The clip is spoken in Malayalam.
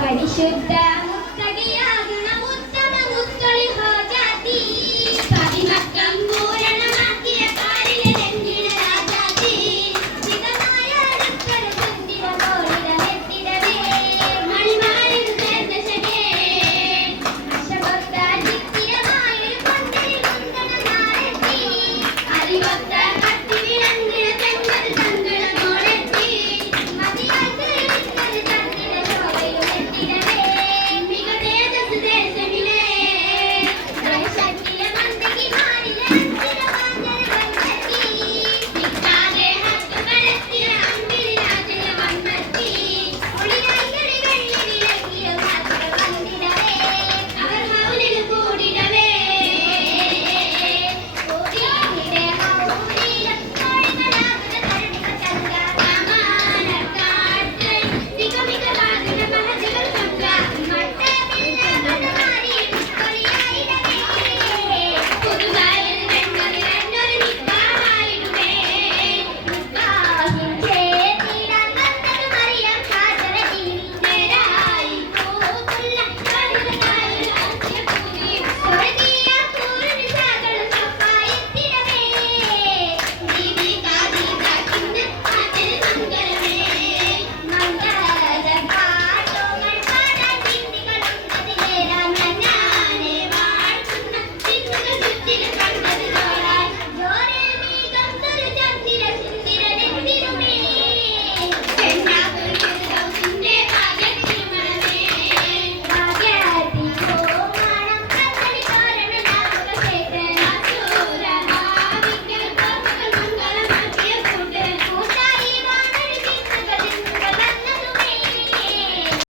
പരിശുദ്ധ മുത്തകിയാകണം ഉത്തമ മുത്തളി ഹോജാതി. പതിമക്കം പൂരണമാക്കിയ കാലിലെ ലംഘിണ രാജാതി മിതമായ രക്തര ചുന്തിര തോരിട വെത്തിടവേ മണിമാലിൽ ചേർന്ന ശകേ അശഭക്ത നിത്യമായ കൊണ്ടിൽ